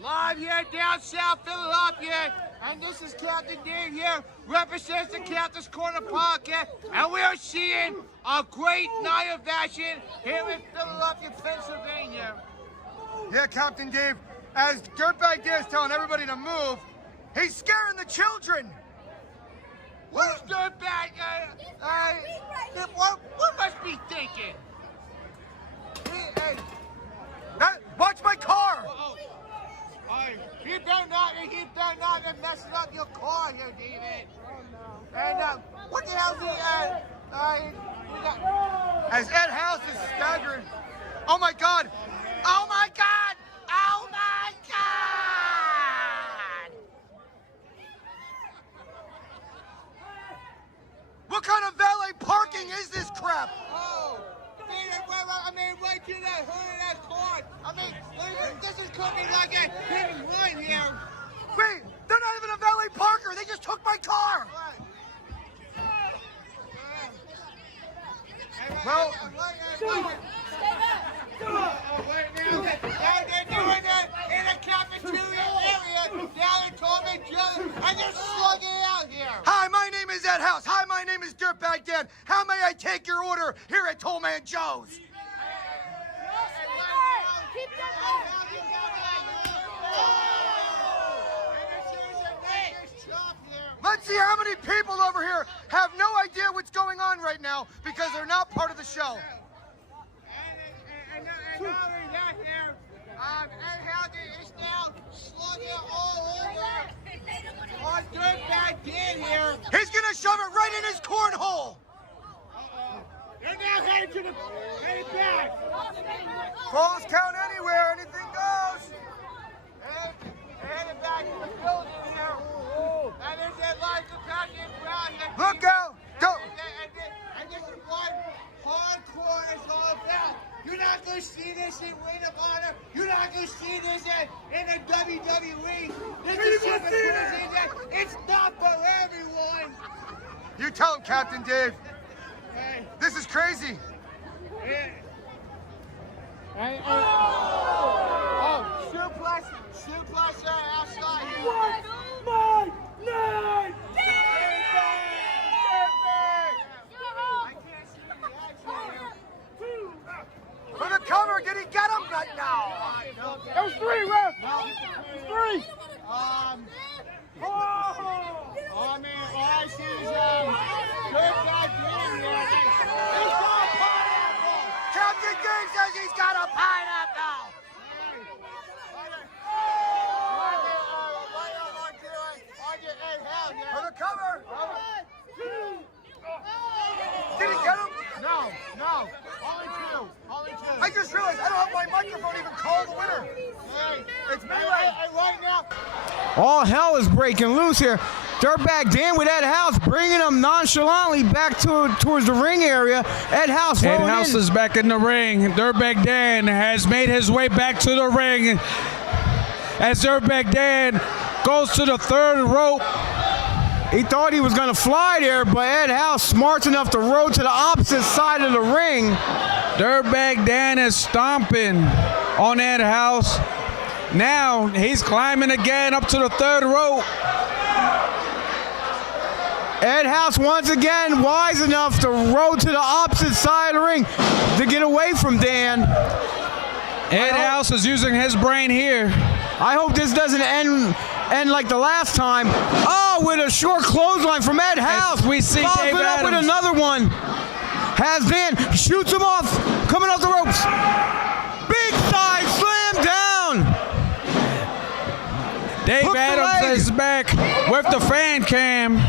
Live here down South Philadelphia, and this is Captain Dave here, represents the Captain's Corner Podcast, and we are seeing a great night of action here in Philadelphia, Pennsylvania. Yeah, Captain Dave, as Dirtbag Dan's telling everybody to move, he's scaring the children. Who's Dirtbag? What must be thinking? Hey, Watch my car! you better not be messing up your car here, David. And what the hell is we got? As Ed House is staggering. Oh my God! Oh my God! Oh my is this crap? Oh, I mean, right to that hood of that car. I mean, this is coming like a hidden run here. Wait, they're not even a valet parker. They just took my car. Well, now they're doing it in a cafeteria area. Now they're talking each other and they're slugging it out here. hi, my name is Ed House. Hi, my name is Dirtbag Dan. How may I take your order here at Tollman Joe's? Let's see how many people over here have no idea what's going on right now because they're not part of the show. And not only that here, Ed Howdy is now slugging all over on Dirtbag Dan here. He's gonna shove it right in his cornhole. They're now headed back. Falls count anywhere, anything goes. They're headed back to the building here. And there's that line to Patrick Brown. Look out! Go! And this is what hardcore is all about. You're not going to see this in Ring of Honor. You're not going to see this in the WWE. This is Super Crazy. It's not for everyone. You tell him, Captain Dave. Hey. This is crazy. Suplex outside here. For the cover, did he get him? Not now. That was 3, ref. It was 3. Oh man, all I see is Dirtbag Dan here. He's got a pineapple. Captain Dave says he's got a pineapple. For the cover. Did he get him? No. Only two. I just realized I don't have my microphone even call the winner. Hey, It's me right now. All hell is breaking loose here. Dirtbag Dan with Ed House bringing him nonchalantly back towards the ring area. Ed House Ed rolling House in. is back in the ring. Dirtbag Dan has made his way back to the ring as Dirtbag Dan goes to the third rope. He thought he was going to fly there, but Ed House, smart enough to roll to the opposite side of the ring. Dirtbag Dan is stomping on Ed House. Now he's climbing again up to the third rope. Ed House once again wise enough to roll to the opposite side of the ring to get away from Dan. Ed House is using his brain here. I hope this doesn't end like the last time. Oh, with a short clothesline from Ed House. We see Follows Dave it up with Adams. another one. Has Dan, shoots him off, coming off the ropes. Big side slam down. Dave Hook the Adams leg. is back with the fan cam.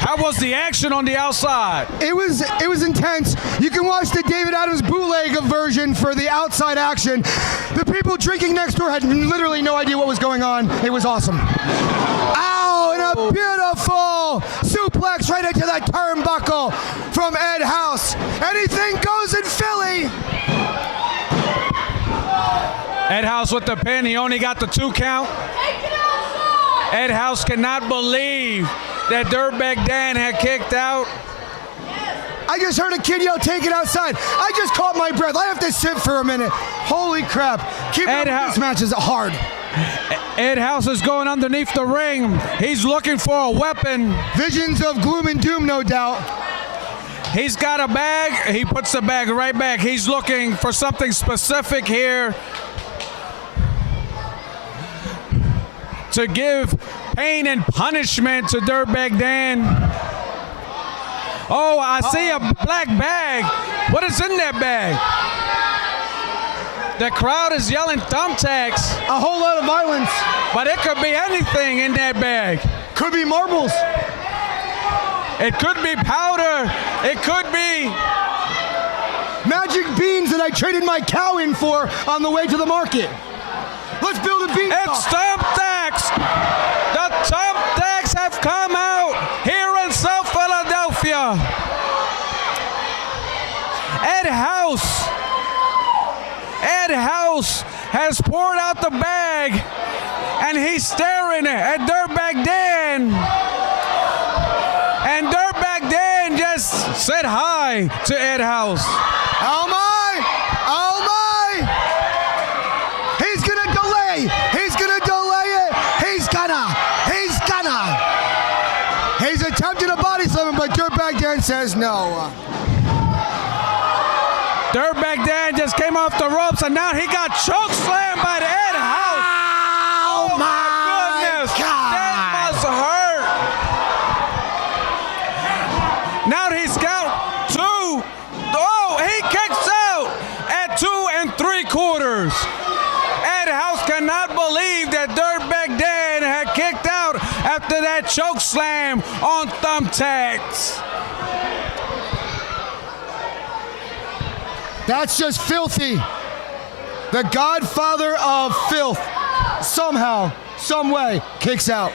How was the action on the outside? It was intense. You can watch the David Adams bootleg version for the outside action. The people drinking next door had literally no idea what was going on. It was awesome. Ow, and a beautiful suplex right into that turnbuckle from Ed House. Anything goes in Philly. Ed House with the pin. He only got the 2 count. Ed House cannot believe that Dirtbag Dan had kicked out. I just heard a kid yell, "Take it outside." I just caught my breath. I have to sit for a minute. Holy crap. Keep up, this match is hard. Ed House is going underneath the ring. He's looking for a weapon. Visions of gloom and doom, no doubt. He's got a bag. He puts the bag right back. He's looking for something specific here to give pain and punishment to Dirtbag Dan. Oh, I see a black bag. What is in that bag? The crowd is yelling thumbtacks. A whole lot of violence. But it could be anything in that bag. Could be marbles. It could be powder. It could be magic beans that I traded my cow in for on the way to the market. Let's build a bean. It's thumbtacks. The thumbtacks have come out here in South Ed House has poured out the bag, and he's staring at Dirtbag Dan. And Dirtbag Dan just said hi to Ed House. Oh my! Oh my! He's gonna delay! He's gonna delay it! He's gonna! He's attempting a body slam, but Dirtbag Dan says no. Dirtbag Dan just came off the ropes, and now he got choke slammed by the Ed House. Oh my goodness! God! That must hurt. Now he's got 2. Oh, he kicks out at 2 3/4. Ed House cannot believe that Dirtbag Dan had kicked out after that choke slam on thumbtacks. That's just filthy. The godfather of filth somehow, some way, kicks out.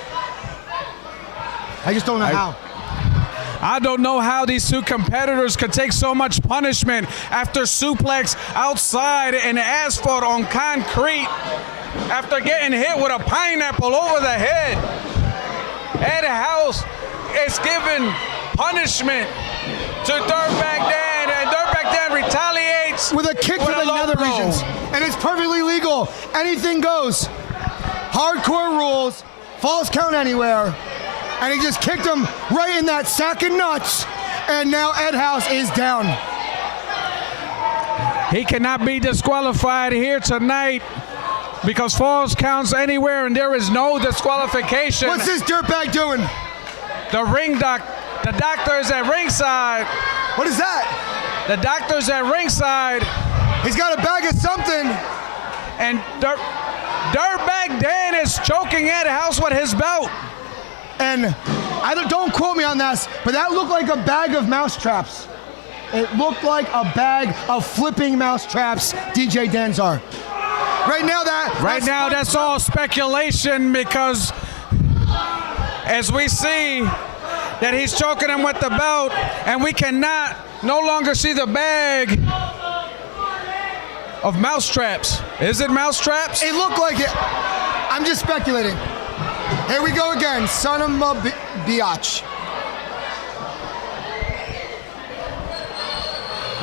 I just don't know how. I don't know how these two competitors could take so much punishment after suplex outside in asphalt on concrete after getting hit with a pineapple over the head. Ed House is giving punishment to Dirtbag Dan, and Dirtbag Dan retaliates with a kick to the nether regions. And it's perfectly legal. Anything goes. Hardcore rules. Falls count anywhere. And he just kicked him right in that sack of nuts. And now Ed House is down. He cannot be disqualified here tonight because falls counts anywhere and there is no disqualification. What's this dirtbag doing? The doctor is at ringside. What is that? The doctor's at ringside. He's got a bag of something. And Dirtbag Dan is choking Ed House with his belt. And don't quote me on this, but that looked like a bag of mouse traps. It looked like a bag of flipping mouse traps, DJ Danzar. Right now, that's all speculation because as we see that he's choking him with the belt and we cannot no longer see the bag of mouse traps. Is it mouse traps? It looked like it. I'm just speculating. Here we go again, son of a biatch.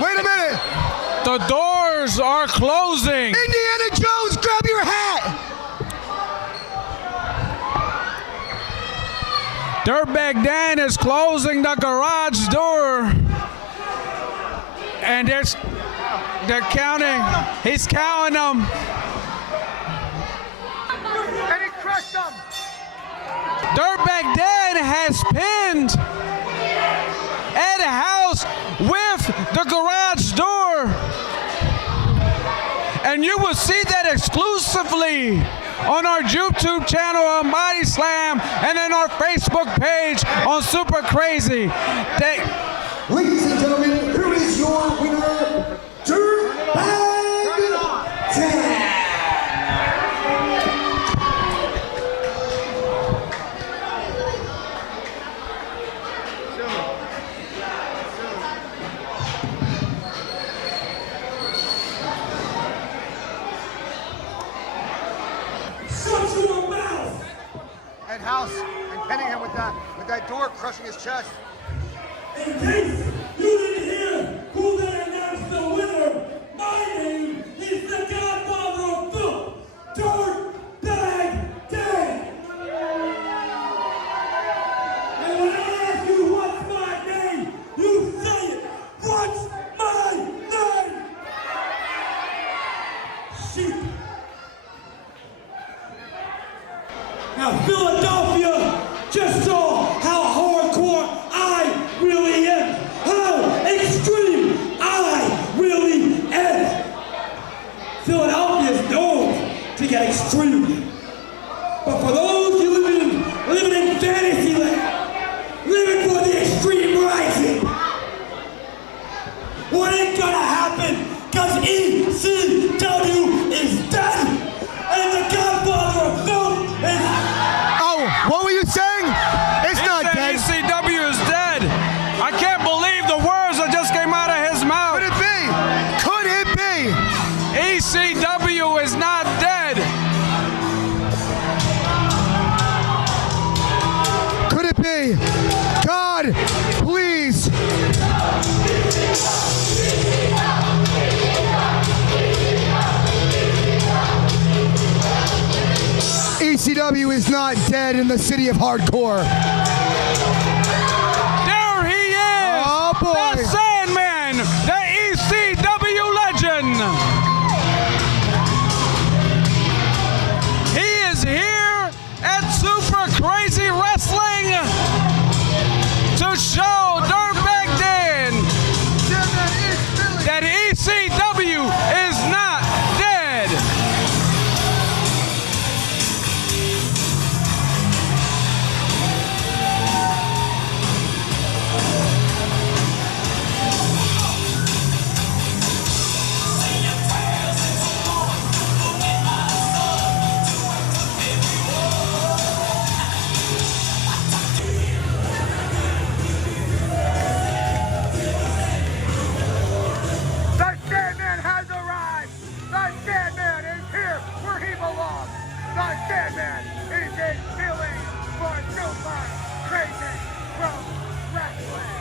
Wait a minute. The doors are closing. Indiana Jones, grab your hat. Dirtbag Dan is closing the garage door. And they're counting. He's counting them. And he crushed him. Dirtbag Dan has pinned Ed House with the garage door. And you will see that exclusively on our YouTube channel on BodySlam and then our Facebook page on Super Crazy. Ladies and gentlemen, here is your winner, Dirtbag Dan. Ed House and pinning him with that door crushing his chest. In case you didn't hear who they announced the winner, my name is the Godfather of Filth, Dirtbag Dan. And when I ask you what's my name, you say it. What's my name? Sheep. Now Philadelphia just saw how hardcore I really am, how extreme I really am. Philadelphia is known to get extreme. But for those you living in fantasy land, living for the extreme rising, what ain't gonna happen? Cause ECW is dead, and the Godfather of Filth is. Oh, what were you saying? It's not dead. ECW is dead. I can't believe the words that just came out of his mouth. Could it be? ECW is not dead in the city of hardcore. There he is! Oh, boy. The Sandman, the ECW legend! He is here at Super Crazy Wrestling to show Dirtbag Dan that ECW is not dead. The Sandman has arrived! The Sandman is here where he belongs! The Sandman is in feeling for Super Crazy Pro Wrestling!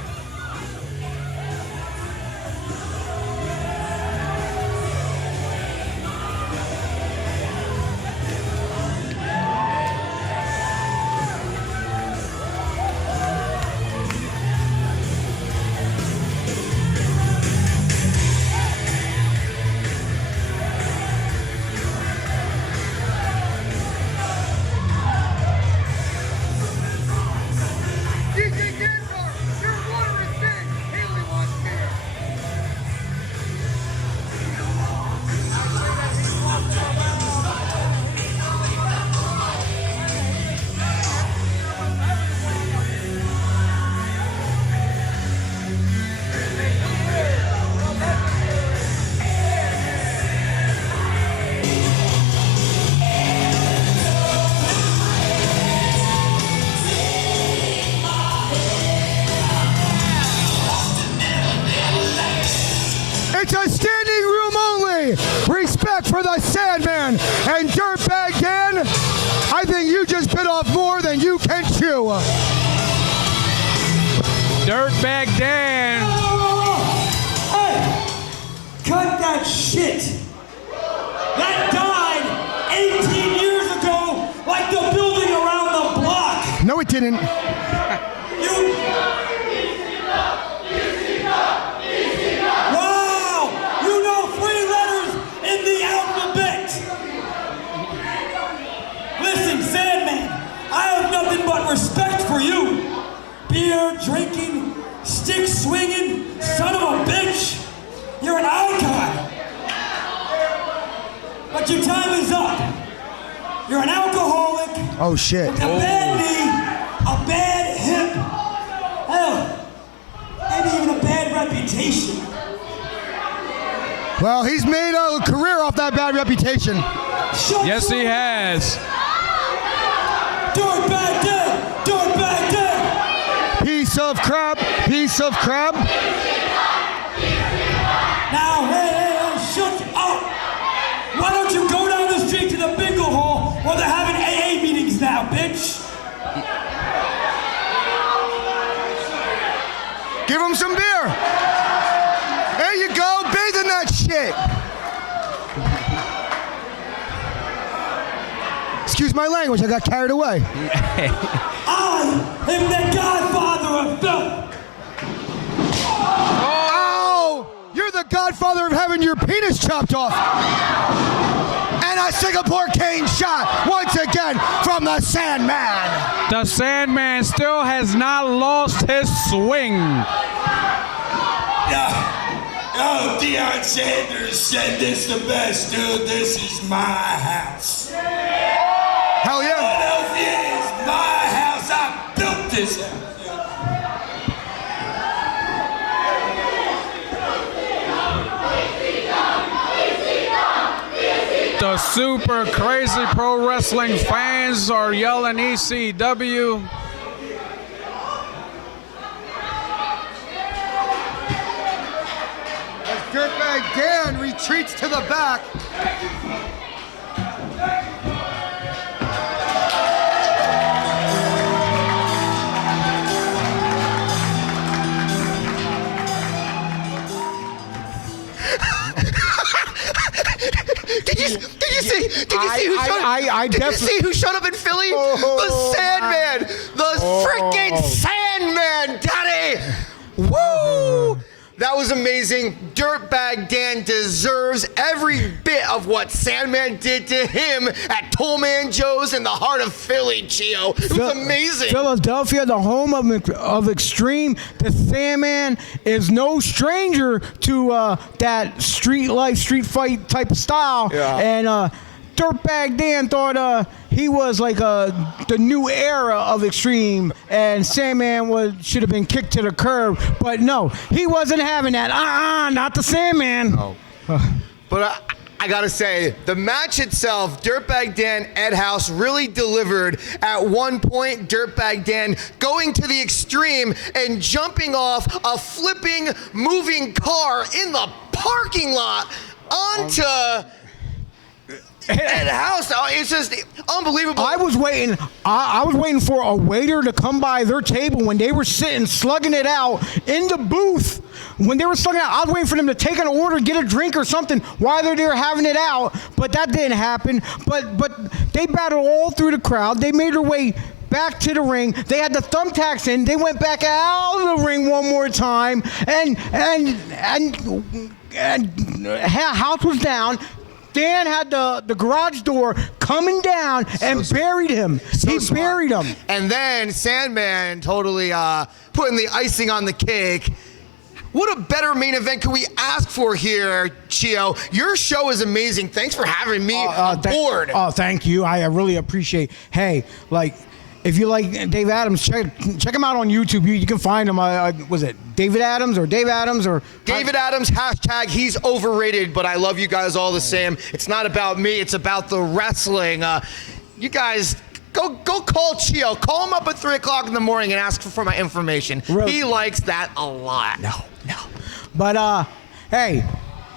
DJ Danzar, your water is big! He only wants beer! It's a standing room only. Respect for the Sandman and Dirtbag Dan. I think you just bit off more than you can chew. Dirtbag Dan. Hey! Cut that shit! That died 18 years ago, like the building around the block! No, it didn't. You... Wow! You know 3 letters in the alphabet! Listen, Sandman, I have nothing but respect for you. Beer drinking, stick swinging, son of a bitch. You're an icon. But your time is up. You're an alcoholic. Oh, shit. A bad knee, a bad hip, hell, maybe even a bad reputation. Well, he's made a career off that bad reputation. Shut Yes, he your- has. Dirtbag Dan! Dirtbag Dan! Piece of crap. Piece of crap. Now, hey, oh, shut up! Why don't you go down the street to the bingo hall where they're having AA meetings now, bitch? Give him some beer. There you go. Bathe in that shit. Excuse my language. I got carried away. I am the godfather of filth! Oh! You're the godfather of having your penis chopped off. And a Singapore cane shot once again from the Sandman. The Sandman still has not lost his swing. Oh, Deion Sanders said this the best, dude. This is my house. Hell yeah. Philadelphia is my house. I built this house. The Super Crazy Pro Wrestling fans are yelling ECW. As Dirtbag Dan retreats to the back. Did you you see? Did you see who showed up? Did you see who showed up in Philly? The Sandman, the freaking Sandman, Daddy! Woo! That was amazing. Dirtbag Dan deserves every bit of what Sandman did to him at Tollman Joe's in the heart of Philly, Chio. It was amazing. Philadelphia, the home of Extreme. The Sandman is no stranger to that street life, street fight type of style. Yeah. And Dirtbag Dan thought he was like the new era of Extreme, and Sandman should have been kicked to the curb. But no, he wasn't having that. Not the Sandman. No. But I gotta say, the match itself, Dirtbag Dan, Ed House really delivered. At one point, Dirtbag Dan going to the extreme and jumping off a flipping, moving car in the parking lot onto Ed House. It's just unbelievable. I was waiting. I was waiting for a waiter to come by their table when they were sitting, slugging it out in the booth. When they were slugging it out, I was waiting for them to take an order, get a drink or something while they're there having it out. But that didn't happen. But they battled all through the crowd. They made their way back to the ring. They had the thumbtacks in. They went back out of the ring one more time, and House was down. Dan had the garage door coming down and buried him. He buried him. And then Sandman totally putting the icing on the cake. What a better main event could we ask for here, Chio? Your show is amazing. Thanks for having me on board. Thank you. I really appreciate. Hey, if you like Dave Adams, check him out on YouTube. You can find him. Was it David Adams or Dave Adams or David Adams #? He's overrated, but I love you guys all the same. It's not about me. It's about the wrestling. You guys. Go call Chio. Call him up at 3 o'clock in the morning and ask for my information. Really? He likes that a lot. No. But hey,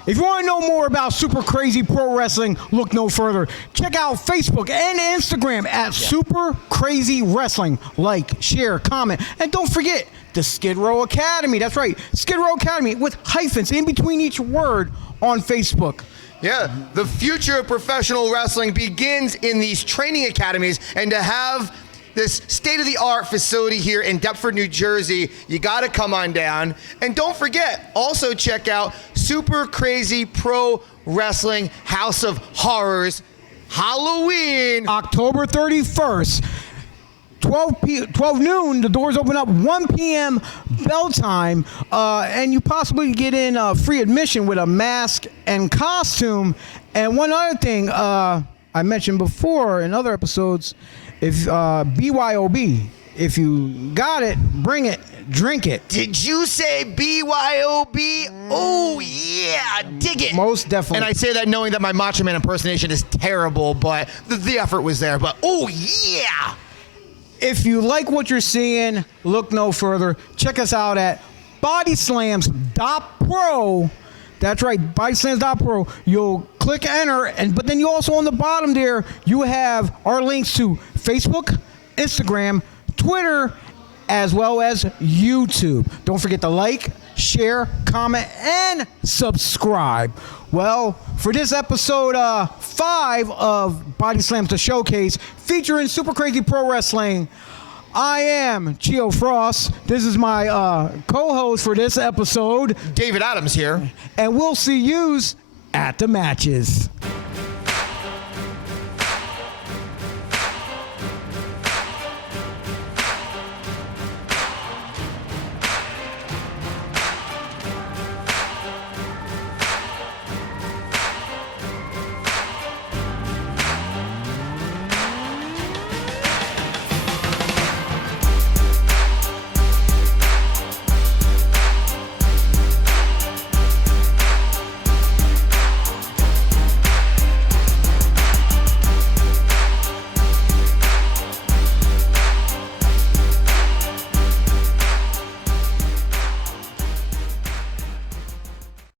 if you want to know more about Super Crazy Pro Wrestling, look no further. Check out Facebook and Instagram at Super Crazy Wrestling. Like, share, comment, and don't forget the Skid Row Academy. That's right, Skid Row Academy with hyphens in between each word on Facebook. Yeah, the future of professional wrestling begins in these training academies, and to have this state-of-the-art facility here in Deptford, New Jersey, you gotta come on down. And don't forget, also check out Super Crazy Pro Wrestling House of Horrors, Halloween. October 31st. 12 noon, the doors open up, 1 p.m. bell time, and you possibly get in free admission with a mask and costume. And one other thing I mentioned before in other episodes, if BYOB, if you got it, bring it, drink it. Did you say BYOB? Oh, yeah, dig it. Most definitely. And I say that knowing that my Macho Man impersonation is terrible, but the effort was there. But, oh, yeah. If you like what you're seeing, look no further. Check us out at BodySlams.pro. That's right, BodySlams.pro. You'll click enter, but then you also on the bottom there, you have our links to Facebook, Instagram, Twitter, as well as YouTube. Don't forget to like, share, comment, and subscribe. Well, for this episode 5 of BodySlams the Showcase, featuring Super Crazy Pro Wrestling, I am Chio Frost. This is my co-host for this episode, David Adams here. And we'll see yous at the matches.